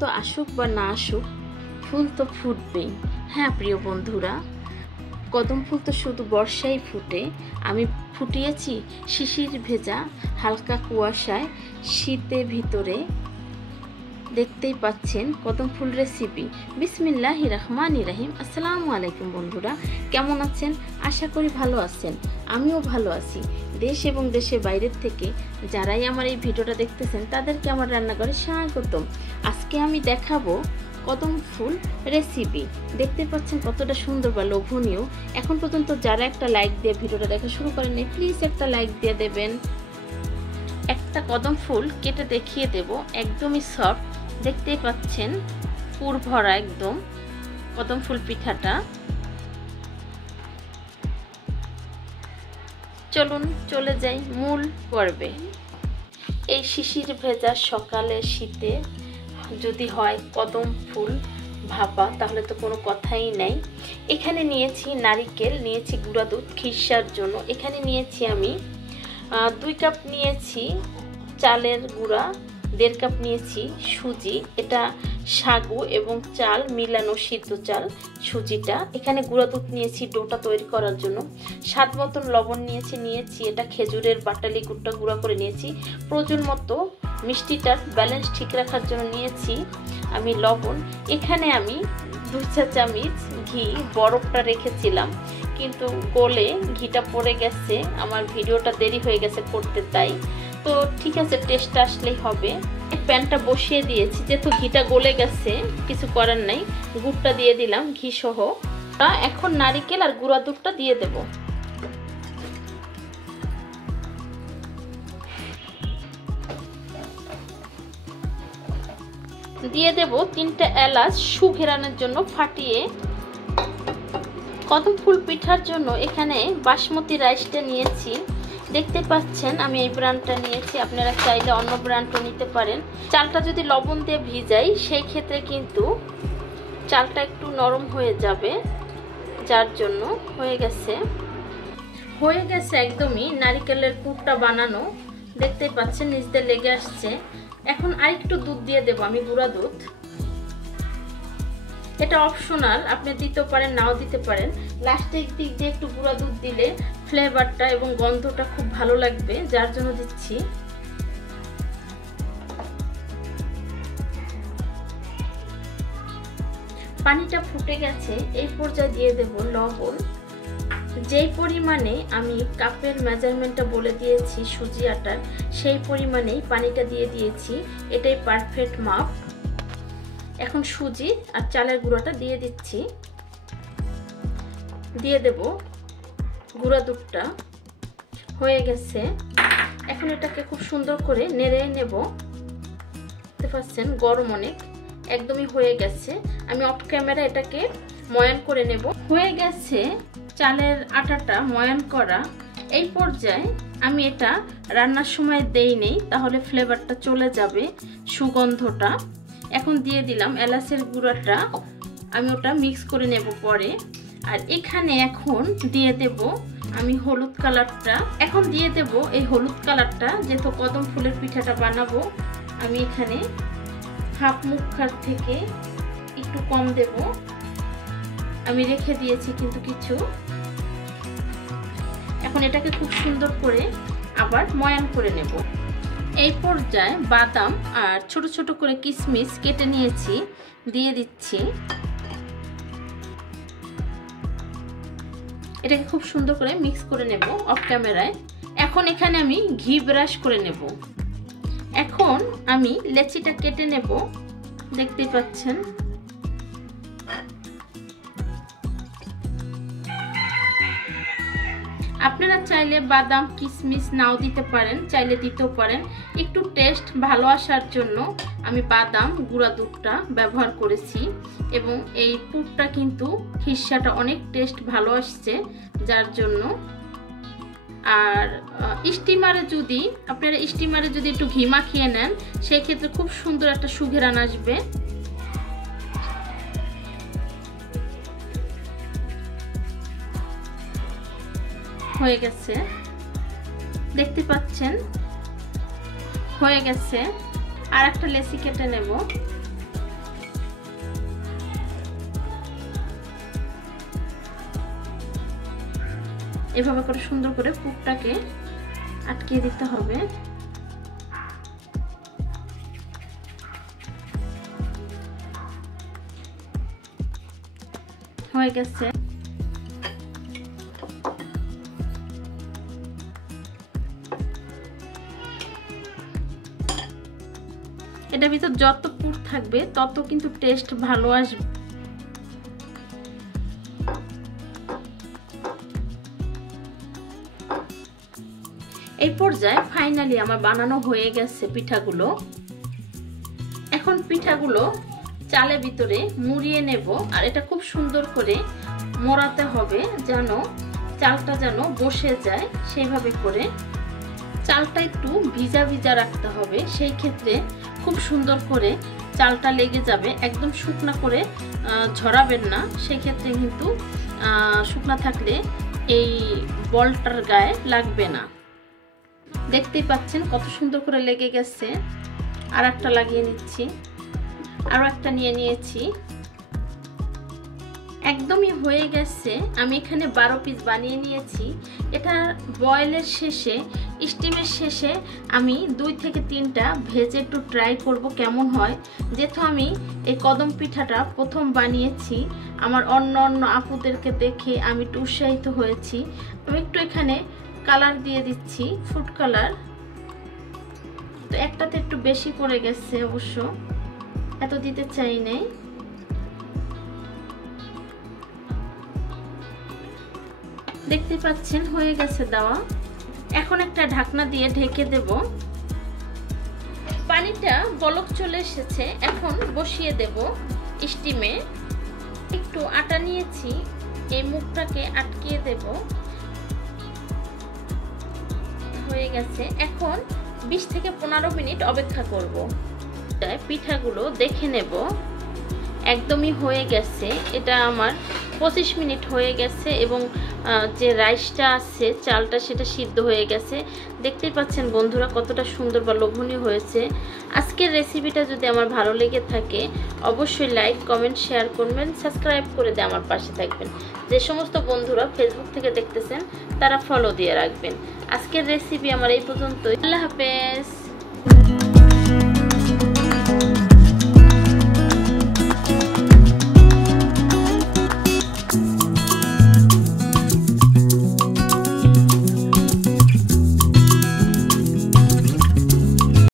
বসন্ত আসুক বা না আসুক, ফুল তো ফুটবেই। হ্যাঁ প্রিয় বন্ধুরা, কদম ফুল তো শুধু বর্ষায় ফুটে। আমি ফুটিয়েছি শিশির ভেজা হালকা কুয়াশায়, শীতের ভিতরে। দেখতেই পাচ্ছেন কদম ফুল রেসিপি। বিসমিল্লাহির রহমানির রহিম। আসসালামু আলাইকুম বন্ধুরা, কেমন আছেন? আশা করি ভালো আছেন। আমিও ভালো আছি। দেশ এবং দেশের বাইরের থেকে যারাই আমার এই ভিডিওটা দেখতেছেন তাদেরকে আমার রান্নাঘরে স্বাগতম। আজকে আমি দেখাবো কদম ফুল রেসিপি। দেখতে পাচ্ছেন কতটা সুন্দর বা লোভনীয়। এখন পর্যন্ত যারা একটা লাইক দিয়ে ভিডিওটা দেখা শুরু করেননি, প্লিজ একটা লাইক দিয়ে দেবেন। একটা কদম ফুল কেটে দেখিয়ে দেব, একদমই সফট। দেখতেই পাচ্ছেন পুর ভরা একদম কদম ফুল পিঠাটা। চলুন চলে যাই মূল পর্বে। এই শিশির ভেজা সকালে শীতে যদি হয় কদম ফুল ভাপা, তাহলে তো কোনো কথাই নাই। এখানে নিয়েছি নারিকেল, নিয়েছি গুঁড়া দুধ খিরসার জন্য। এখানে নিয়েছি আমি 2 কাপ নিয়েছি চালের গুঁড়া, 1.5 কাপ নিয়েছি সুজি। এটা সাগু এবং চাল মিলানো সিদ্ধ চাল সুজিটা। এখানে গুঁড়া দুধ নিয়েছি ডোটা তৈরি করার জন্য। স্বাদ মতন লবণ নিয়েছি এটা খেজুরের বাটালি গুড়টা গুঁড়া করে নিয়েছি। প্রয়োজন মতো মিষ্টিটার ব্যালেন্স ঠিক রাখার জন্য নিয়েছি আমি লবণ। এখানে আমি 2 চা চামচ ঘি বরফটা রেখেছিলাম, কিন্তু গলে ঘিটা পড়ে গেছে। আমার ভিডিওটা দেরি হয়ে গেছে করতে, তাই তো ঠিক আছে, টেস্ট আসলেই হবে। প্যানটা বসিয়ে দিয়েছি, যেহেতু ঘিটা গলে গেছে কিছু করার নাই। গুড়টা দিয়ে দিলাম ঘি সহ। এখন নারিকেল আর গুঁড়া দুধটা দিয়ে দেব। দিয়ে দেব 3টা এলাচ সুঘেরানোর জন্য ফাটিয়ে। কদম ফুল পিঠার জন্য এখানে বাসমতি রাইসটা নিয়েছি। দেখতে পাচ্ছেন আমি এই ব্র্যান্ডটা নিয়েছি, আপনারা চাইলে অন্য ব্র্যান্ডও নিতে পারেন। চালটা যদি লবণ দিয়ে ভিজাই সেই ক্ষেত্রে কিন্তু চালটা একটু নরম হয়ে যাবে, যার জন্য হয়ে গেছে একদমই নারিকেলের পুরটা বানানো। দেখতে পাচ্ছেন নিচ দিয়ে লেগে আসছে। এখন আরেকটু দুধ দিয়ে দেব আমি, গুঁড়া দুধ। এটা অপশনাল, আপনি দিতে পারেন নাও দিতে পারেন। লাস্টের দিক দিয়ে একটু গুঁড়া দুধ দিলে ফ্লেভারটা এবং গন্ধটা খুব ভালো লাগবে, যার জন্য দিচ্ছি। পানিটা ফুটে গেছে, এই পর্যায়ে দিয়ে দেব লবণ। যেই পরিমাণে আমি কাপের মেজারমেন্টটা বলে দিয়েছি সুজি আটার, সেই পরিমাণেই পানিটা দিয়ে দিয়েছি। এটাই পারফেক্ট মাপ। এখন সুজি আর চালের গুঁড়াটা দিয়ে দিচ্ছি। দিয়ে দেব গুঁড়া দুধটা। হয়ে গেছে। এখন এটাকে খুব সুন্দর করে নেড়ে নেব। দেখতে পাচ্ছেন গরম অনেক, একদমই হয়ে গেছে। আমি অফ ক্যামেরা এটাকে ময়ান করে নেব। হয়ে গেছে চালের আটাটা ময়ান করা। এই পর্যায়ে আমি এটা রান্নার সময় দেই নেই, তাহলে ফ্লেভারটা চলে যাবে, সুগন্ধটা। এখন দিয়ে দিলাম এলাচের গুঁড়াটা, আমি ওটা মিক্স করে নেব পরে। আর এখানে এখন দিয়ে দেব আমি হলুদ কালারটা। এখন দিয়ে দেব এই হলুদ কালারটা, যেহেতু কদম ফুলের পিঠাটা বানাবো। আমি এখানে হাফ মুখার থেকে একটু কম দেব, আমি রেখে দিয়েছি কিন্তু কিছু। এখন এটাকে খুব সুন্দর করে আবার ময়ান করে নেব। এই পর্যায়ে বাদাম আর ছোট ছোট করে কিশমিশ কেটে নিয়েছি, দিয়ে দিচ্ছি। এটাকে খুব সুন্দর করে মিক্স করে নেব অফ ক্যামেরায়। এখন এখানে আমি ঘি ব্রাশ করে নেব। এখন আমি লেচিটা কেটে নেব, দেখতেই পাচ্ছেন। আপনারা চাইলে বাদাম কিশমিশ নাও দিতে পারেন, চাইলে দিতেও পারেন। একটু টেস্ট ভালো আসার জন্য আমি বাদাম গুঁড়া দুধটা ব্যবহার করেছি, এবং এই পুরটা কিন্তু খিরসাটা অনেক টেস্ট ভালো আসছে, যার জন্য। আর স্টিমারে যদি আপনারা একটু ঘি মাখিয়ে নেন, সেই ক্ষেত্রে খুব সুন্দর একটা সুঘেরান আসবে। হয়ে গেছে, দেখতে পাচ্ছেন হয়ে গেছে। আর একটা লেচি কেটে নেব। এভাবে করে সুন্দর করে পুরটাকে আটকিয়ে দিতে হবে। হয়ে গেছে। এটার ভিতর যত পুর থাকবে তত কিন্তু টেস্ট ভালো আসবে। এই পর্যায়ে ফাইনালি আমার বানানো হয়ে গেছে পিঠাগুলো। এখন পিঠাগুলো চালের ভিতরে মুড়িয়ে নেব, আর এটা খুব সুন্দর করে মোড়াতে হবে যেন চালটা যেন বসে যায়। সেইভাবে করে চালটা একটু ভিজা ভিজা রাখতে হবে, সেই ক্ষেত্রে খুব সুন্দর করে চালটা লেগে যাবে। একদম শুকনা করে ঝরাবেন না, সেই ক্ষেত্রে কিন্তু শুকনা থাকলে এই বলটার গায়ে লাগবে না। দেখতেই পাচ্ছেন কত সুন্দর করে লেগে গেছে। আর একটা লাগিয়ে নিচ্ছি, আরও একটা নিয়ে নিয়েছি। একদমই হয়ে গেছে। আমি এখানে 12 পিস বানিয়ে নিয়েছি। এটা বয়েলের শেষে, স্টিমের শেষে আমি 2 থেকে 3টা ভেজে একটু ট্রাই করব কেমন হয়। যেহেতু আমি এই কদম পিঠাটা প্রথম বানিয়েছি, আমার অন্য আপুদেরকে দেখে আমি একটু উৎসাহিত হয়েছি। আমি একটু এখানে কালার দিয়ে দিচ্ছি, ফুড কালার। তো একটাতে একটু বেশি পড়ে গেছে, অবশ্য এত দিতে চাই নাই। দেখতে পাচ্ছেন হয়ে গেছে দেওয়া। এখন একটা ঢাকনা দিয়ে ঢেকে দেব। পানিটা বলক চলে এসেছে, এখন বসিয়ে দেব স্টিমে। একটু আটা নিয়েছি, এই মুখটাকে আটকিয়ে দেব। হয়ে গেছে। এখন 20 থেকে 15 মিনিট অপেক্ষা করব। পিঠাগুলো দেখে নেব, একদমই হয়ে গেছে। এটা আমার 25 মিনিট হয়ে গেছে এবং যে রাইসটা আছে চালটা সেটা সিদ্ধ হয়ে গেছে। দেখতেই পাচ্ছেন বন্ধুরা কতটা সুন্দর বা লোভনীয় হয়েছে। আজকের রেসিপিটা যদি আমার ভালো লেগে থাকে অবশ্যই লাইক, কমেন্ট, শেয়ার করবেন, সাবস্ক্রাইব করে দিয়ে আমার পাশে থাকবেন। যে সমস্ত বন্ধুরা ফেসবুক থেকে দেখতেছেন তারা ফলো দিয়ে রাখবেন। আজকের রেসিপি আমার এই পর্যন্তই। আল্লাহ হাফেজ।